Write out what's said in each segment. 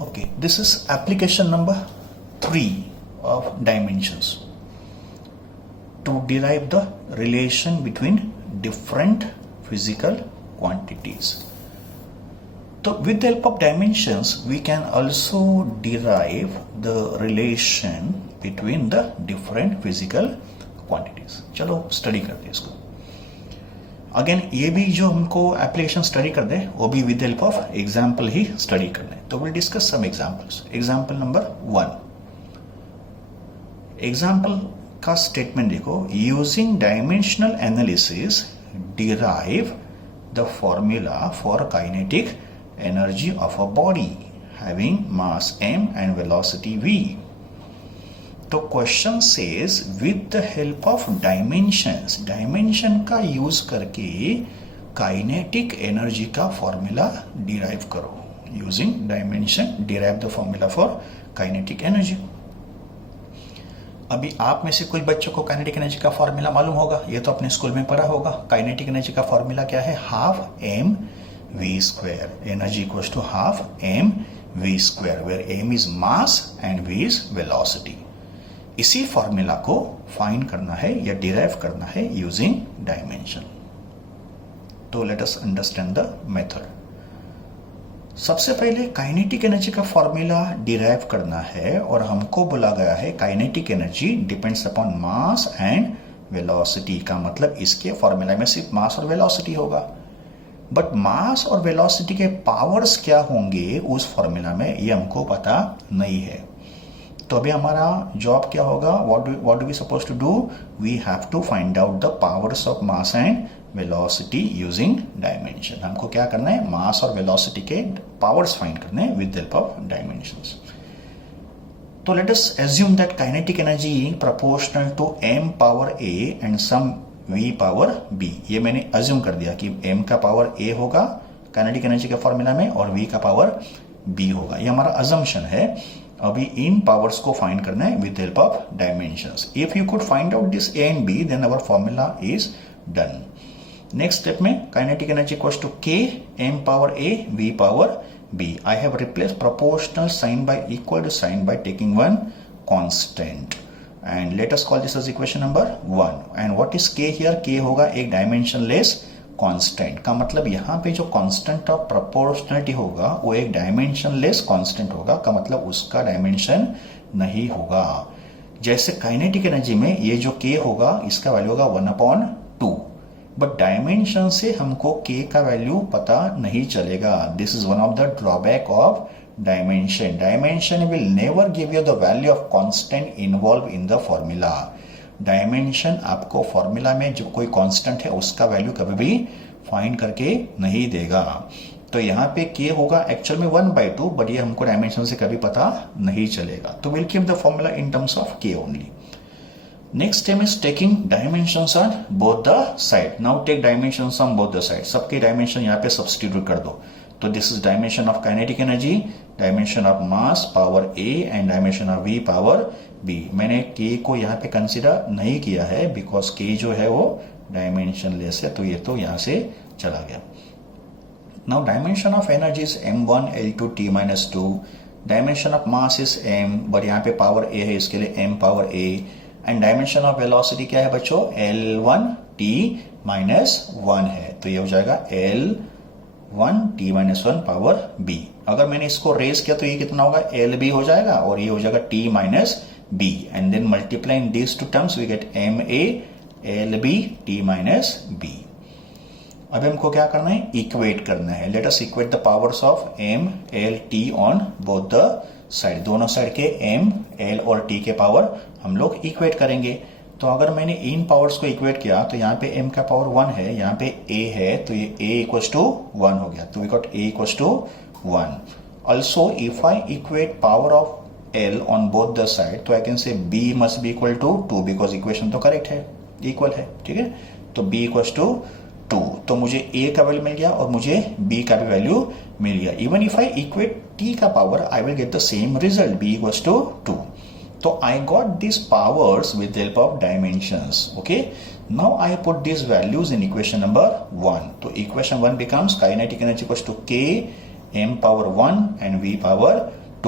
Okay, this is application number 3 of dimensions to derive the relation between different physical quantities. So with the help of dimensions, we can also derive the relation between the different physical quantities. चलो study करते हैं इसको. Again ये भी जो हमको application study कर दे वो भी विद हेल्प ऑफ एग्जाम्पल ही स्टडी करना है. तो will discuss some examples. Example number 1. Example का स्टेटमेंट देखो. Using dimensional analysis derive the formula for kinetic energy of a body having mass m and velocity v. तो question says with the help of dimensions, dimension का use करके kinetic energy का formula derive करो. Using dimension derive the formula for kinetic energy. अभी आप में से कुछ बच्चों को काइनेटिक एनर्जी का फॉर्मूला मालूम होगा, ये तो अपने स्कूल में पढ़ा होगा. काइनेटिक एनर्जी का फॉर्मूला क्या है? Half m v square. Energy equals to half m v square, where m is mass and v is velocity. इसी फॉर्मूला को फाइंड करना है या डिराइव करना है यूजिंग डायमेंशन. तो let us understand the method. सबसे पहले काइनेटिक एनर्जी का फॉर्मूला डिराइव करना है और हमको बोला गया है kinetic energy depends upon mass and velocity. का मतलब इसके फॉर्मूला में सिर्फ मास और वेलोसिटी होगा, बट मास और वेलोसिटी के पावर्स क्या होंगे उस फॉर्मूला में ये हमको पता नहीं है. तो अभी हमारा जॉब क्या होगा? What do we suppose to do? We have to find out the powers of mass and velocity using dimension. हमको क्या करना है? मास और वेलोसिटी के पावर्स फाइंड करने हैं विद हेल्प ऑफ डायमेंशंस. तो let us assume that kinetic energy proportional to m power a and some v power b. ये मैंने एज्यूम कर दिया कि m का पावर a होगा काइनेटिक एनर्जी के फॉर्मूला में और v का पावर b होगा. ये हमारा अजम्पशन है. अभी इन पावर्स को फाइंड करना है with help of dimensions. If you could find out this a and b then our formula is done. Next step में kinetic energy equals to k m power a v power b. I have replace proportional sign by equal to sign by taking one constant and let us call this as equation number 1. And what is k here? k होगा एक dimensionless constant. का मतलब यहाँ पे जो constant of proportionality होगा वो एक डायमेंशनलेस कांस्टेंट होगा. का मतलब उसका डायमेंशन नहीं होगा. जैसे काइनेटिक एनर्जी में ये जो k होगा इसका वैल्यू होगा 1/2, बट डायमेंशन से हमको k का वैल्यू पता नहीं चलेगा. This is one of the drawback of dimension. Dimension will never give you the value of constant involve in the formula. Dimension आपको फॉर्मूला में जो कोई कांस्टेंट है उसका वैल्यू कभी भी फाइंड करके नहीं देगा. तो यहाँ पे k होगा एक्चुअल में 1/2, बट ये हमको डायमेंशन से कभी पता नहीं चलेगा. तो will keep the formula in terms of k only. Next step is taking dimensions on both the side. Now take dimensions on both the side. सबके डायमेंशन यहाँ पे सब्स्टिट्यूट कर दो. तो this is dimension of kinetic energy, dimension of mass power a and dimension of v power b. मैंने k को यहाँ पे कंसिडर नहीं किया है बिकॉज k जो है वो डायमेंशन लेस है, तो ये तो यहाँ से चला गया. Now dimension of energy is m1 l2 t-2. Dimension of mass is m, but यहाँ पे पावर a है इसके लिए m power a. And dimension of velocity क्या है बच्चों? l1 t-1 है. तो ये हो जाएगा l1 t-1 पावर b. अगर मैंने इसको रेस किया तो ये कितना होगा? lb हो जाएगा और ये हो जाएगा t-b. And then multiply in these two terms we get ma lb t-b. अब हमको क्या करना है? इक्वेट करना है. Let us equate the powers of m l t on both the side. दोनों साइड के m l और t के पावर हम लोग इक्वेट करेंगे. तो अगर मैंने इन पावर्स को इक्वेट किया तो यहाँ पे m का पावर 1 है, यहाँ पे a है, तो ये a इक्वल्स टू 1 हो गया. तो we got a equals to 1. Also if I equate power of l on both the side तो I can say b must be equal to 2 because equation तो करेक्ट है, equal है. ठीक है, तो b इक्वल्स टू 2. तो मुझे a का वैल्यू मिल गया और मुझे b का भी वैल्यू मिल गया. Even if I equate t का power I will get the same result, b equals to 2. So I got these powers with the help of dimensions. Okay. Now I put these values in equation number 1. So equation 1 becomes kinetic energy equals to K m power 1 and V power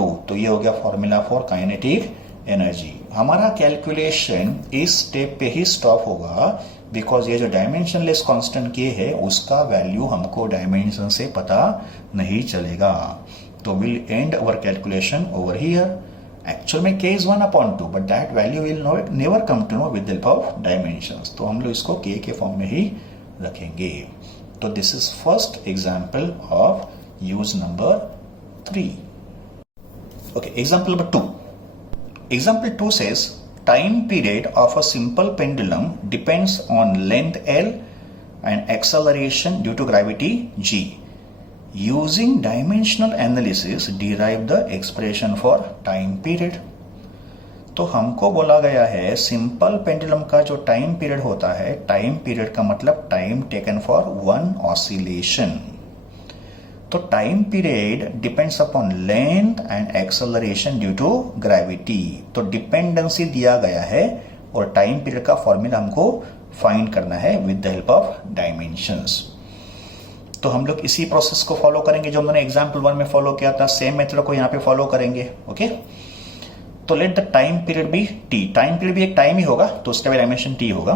2। तो ये हो गया formula for kinetic energy. हमारा calculation इस step पे ही stop होगा because ये जो डायमेंशनलेस कांस्टेंट के है उसका वैल्यू हमको डायमेंशन से पता नहीं चलेगा। तो will end our calculation over here. Actual में k is 1/2 but that value will never come to know with the help of dimensions. तो हम लोग इसको k के फॉर्म में ही रखेंगे। तो this is first example of use number 3। Okay, example number 2। Example 2 says time period of a simple pendulum depends on length L and acceleration due to gravity G. Using dimensional analysis, derive the expression for time period. तो हमको बोला गया है simple pendulum का जो time period होता है, time period का मतलब time taken for one oscillation. तो time period depends upon length and acceleration due to gravity. तो डिपेंडेंसी दिया गया है और टाइम पीरियड का फॉर्मूला हमको फाइंड करना है with the help of dimensions. तो हम लोग इसी प्रोसेस को फॉलो करेंगे जो हमने एग्जांपल 1 में फॉलो किया था, सेम मेथड को यहाँ पे फॉलो करेंगे। ओके, तो let the time period be T. Time period भी एक टाइम ही होगा तो उसका भी डायमेंशन टी होगा।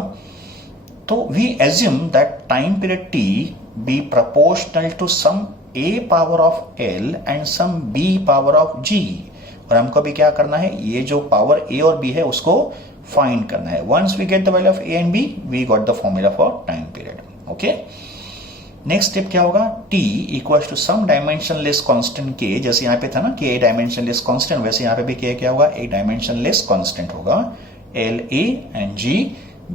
तो we assume that time period T be proportional to some a power of l and some b power of g। और हमको भी क्या करना है, ये जो पावर a और b है उसको फाइंड करना है। Once we get the value of a and b, we got the formula for time period. Okay, next step क्या होगा, t equals to some dimensionless constant k। जैसे यहाँ पे था ना कि a डायमेंशनलेस कांस्टेंट, वैसे यहाँ पे भी k क्या होगा, a डायमेंशनलेस कांस्टेंट होगा, l a and g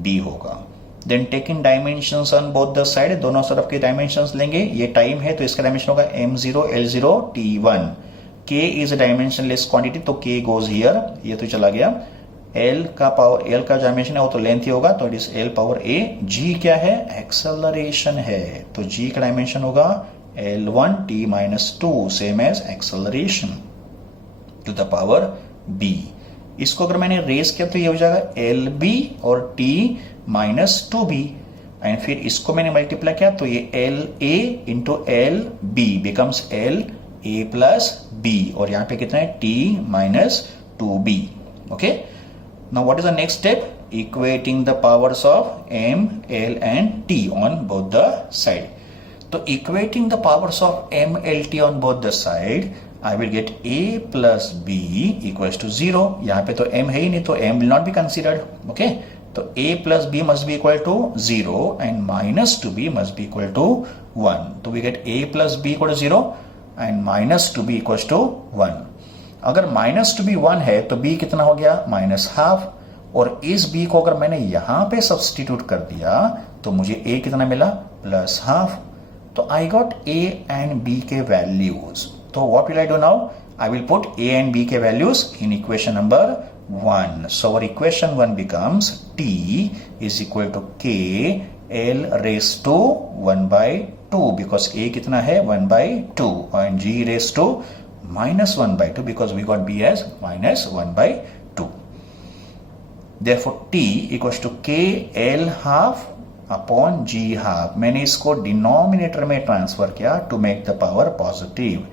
b होगा। Then taking dimensions on both the side, दोनों तरफ के डायमेंशंस लेंगे। ये टाइम है तो इसका डायमेंशन होगा m0 l0 t1। k is a dimensionless quantity तो k गोज हियर, ये तो चला गया। l का पावर, l का डायमेंशन है वो तो लेंथ ही होगा तो it is l power a। g क्या है, एक्सेलरेशन है तो g का डायमेंशन होगा l1 t-2 same as acceleration to the power b। इसको अगर मैंने रेस किया तो ये हो जाएगा lb और t-2b एंड फिर इसको मैंने मल्टीप्लाई किया तो ये la into lb becomes la plus b और यहां पे कितना है t-2b। Okay, now what is the next step, equating the powers of m, l and t on both the side. तो equating the powers of m, l, t on both the side, I will get a plus b equals to 0। यहाँ पे तो m है ही नहीं तो m will not be considered। okay? तो a plus b must be equal to 0 and minus 2b must be equal to 1। तो we get a plus b equal to 0 and minus 2b equals to 1। अगर minus 2b 1 है तो b कितना हो गया, minus half। और इस b को अगर मैंने यहाँ पे सब्स्टिट्यूट कर दिया तो मुझे a कितना मिला, plus half। तो I got a and b के values. So what will I do now? I will put a and b के values in equation number 1. So our equation 1 becomes t is equal to k l raised to 1 by 2 because a कितना है 1 by 2 and g raised to minus 1 by 2 because we got b as minus 1 by 2. Therefore t equals to k l half upon g half। मैंने इसको denominator में transfer किया to make the power positive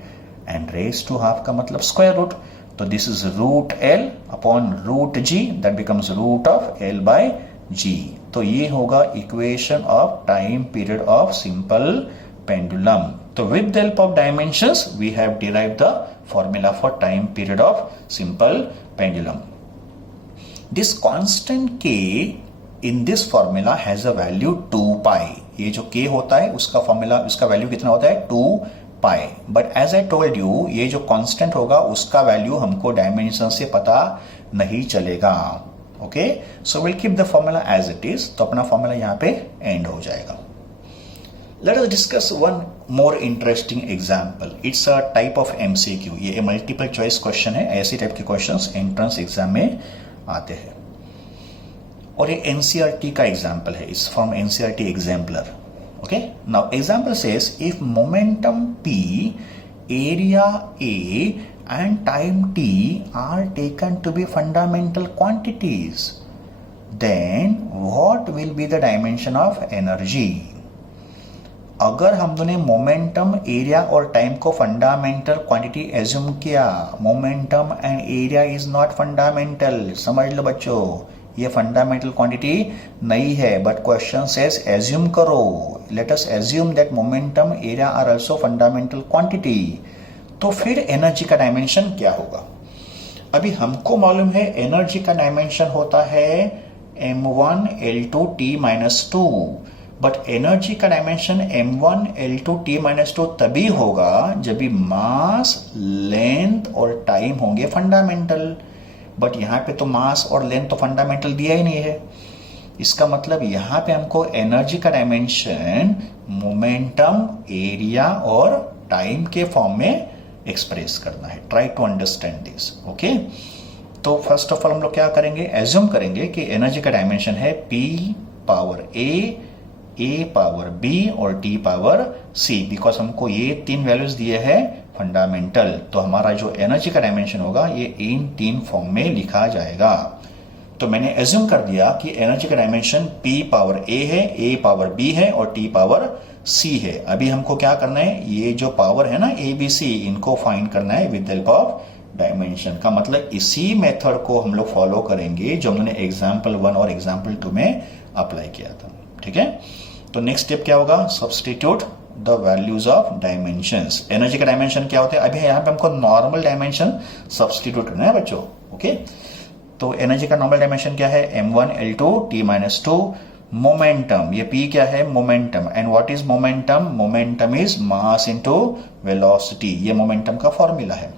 and raise to half का मतलब square root. तो this is root L upon root G that becomes root of L by G. तो ये होगा equation of time period of simple pendulum. तो with the help of dimensions we have derived the formula for time period of simple pendulum. This constant k in this formula has a value 2 pi। ये जो k होता है उसका formula, उसका value कितना होता है 2 pi. But as I told you ये जो कांस्टेंट होगा उसका वैल्यू हमको डायमेंशन से पता नहीं चलेगा। Okay, so will keep the formula as it is. तो अपना फॉर्मूला यहाँ पे एंड हो जाएगा। Let us discuss one more interesting example. It's a type of MCQ. ये मल्टीपल चॉइस क्वेश्चन है, ऐसे टाइप के क्वेश्चंस एंट्रेंस एग्जाम में आते हैं और ये एनसीईआरटी का एग्जांपल है। It's from NCERT exemplar. Okay, now example says if momentum p, area a and time t are taken to be fundamental quantities, then what will be the dimension of energy? अगर हम ने momentum, area और time को fundamental quantity assume किया, momentum and area is not fundamental, समझ लो बच्चों, ये फंडामेंटल क्वांटिटी नहीं है, बट क्वेश्चन सेज एज्यूम करो, let us assume that momentum, area are also fundamental quantity. तो फिर एनर्जी का डायमेंशन क्या होगा? अभी हमको मालूम है एनर्जी का डायमेंशन होता है m1 L2 T-2, but energy का डायमेंशन m1 L2 T-2 तभी होगा जब भी मास, लेंथ और टाइम होंगे फंडामेंटल, बट यहां पे तो मास और लेंथ तो फंडामेंटल दिया ही नहीं है। इसका मतलब यहां पे हमको एनर्जी का डायमेंशन मोमेंटम, एरिया और टाइम के फॉर्म में एक्सप्रेस करना है। Try to understand this, okay. तो फर्स्ट ऑफ ऑल हम लोग क्या करेंगे, एज्यूम करेंगे कि एनर्जी का डायमेंशन है P power A power B और T पावर C, बिकॉज हमको ये तीन वैल्यूज दिए हैं फंडामेंटल। तो हमारा जो एनर्जी का डायमेंशन होगा ये इन तीन फॉर्म में लिखा जाएगा। तो मैंने एज्यूम कर दिया कि एनर्जी का डायमेंशन P पावर A है, A पावर B है और T पावर C है। अभी हमको क्या करना है, ये जो पावर है ना A B C, इनको फाइंड करना है with the help of dimension. का मतलब इसी मेथड को हम लोग फॉलो करेंगे जो हमने एग्जाम्पल 1 और एग्जाम्पल 2 में अप्लाई किया था, ठीक है। तो नेक्स्ट स्टेप क्या होगा, substitute the values of dimensions. Energy का डायमेंशन क्या होता है, अभी यहाँ पे हमको नॉर्मल डायमेंशन सब्स्टिट्यूट करना है बच्चों, ओके। तो एनर्जी का नॉर्मल डायमेंशन क्या है, m1 L2 T-2। मोमेंटम, ये P क्या है, momentum, and what is momentum, momentum is mass into velocity, ये मोमेंटम का फॉर्मूला है।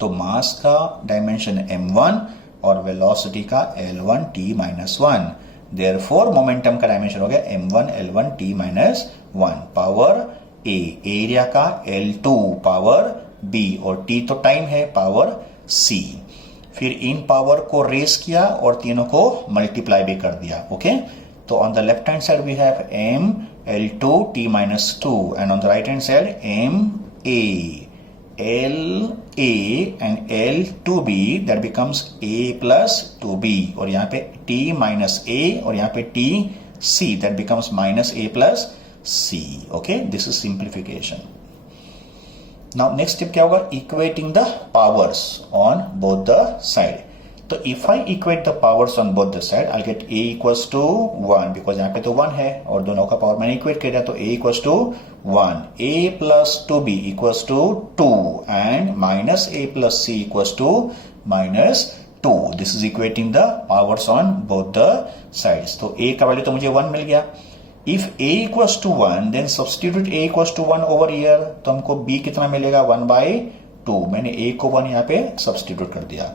तो मास का डायमेंशन m1 और वेलोसिटी का L1 T-1, देयरफॉर मोमेंटम का डायमेंशन हो गया m1 L1 T-1। Power A, area का L2 पावर B और T तो टाइम है, पावर C। फिर इन पावर को रेस किया और तीनों को मल्टीप्लाई भी कर दिया, ओके। तो on the left hand side we have m L2 T-2 and on the right hand side m A L A and L2B, that becomes A plus 2B, और यहाँ पे T minus A और यहाँ पे T C, that becomes minus A plus C, okay, this is simplification. Now next step क्या होगा, equating the powers on both the side. तो if I equate the powers on both the side, I'll get A equals to 1, because यहाँ पे तो 1 है और दोनों का पावर मैंने इक्वेट कर दिया, तो A equals to 1, A plus 2B equals to 2 and minus A plus C equals to minus 2. This is equating the powers on both the sides. तो A का वैल्यू तो मुझे 1 मिल गया। If A equals to 1, then substitute A equals to 1 over here, तो हमको B कितना मिलेगा, 1/2। मैंने A को 1 यहाँ पे सब्सटीट्यूट कर दिया।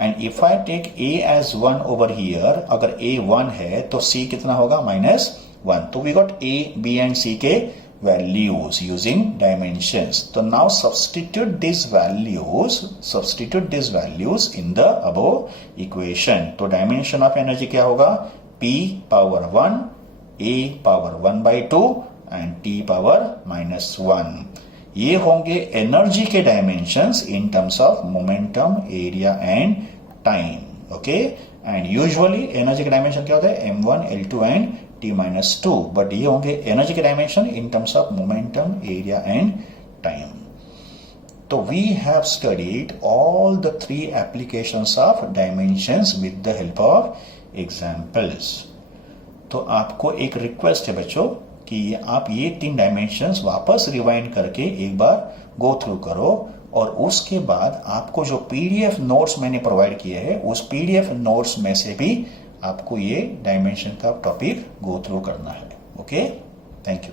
And if I take A as 1 over here, अगर A 1 है तो C कितना होगा, -1। तो we got A, B and C के वैल्यूज यूजिंग डायमेंशंस। तो now substitute this values in the above equation. तो डायमेंशन ऑफ एनर्जी क्या होगा, P power 1, A power 1/2 and T power -1। ये होंगे एनर्जी के dimensions in terms of momentum, area and time, okay. And usually energy का dimension क्या होता है, m1 L2 and T-2, but ये होंगे एनर्जी के dimension in terms of momentum, area and time. तो we have studied all the 3 applications of dimensions with the help of examples. तो आपको एक रिक्वेस्ट है बच्चों कि आप ये 3 डायमेंशंस वापस रिवाइंड करके एक बार गो थ्रू करो, और उसके बाद आपको जो PDF नोट्स मैंने प्रोवाइड किए हैं उस PDF नोट्स में से भी आपको ये डायमेंशन का टॉपिक गो थ्रू करना है, ओके। Thank you.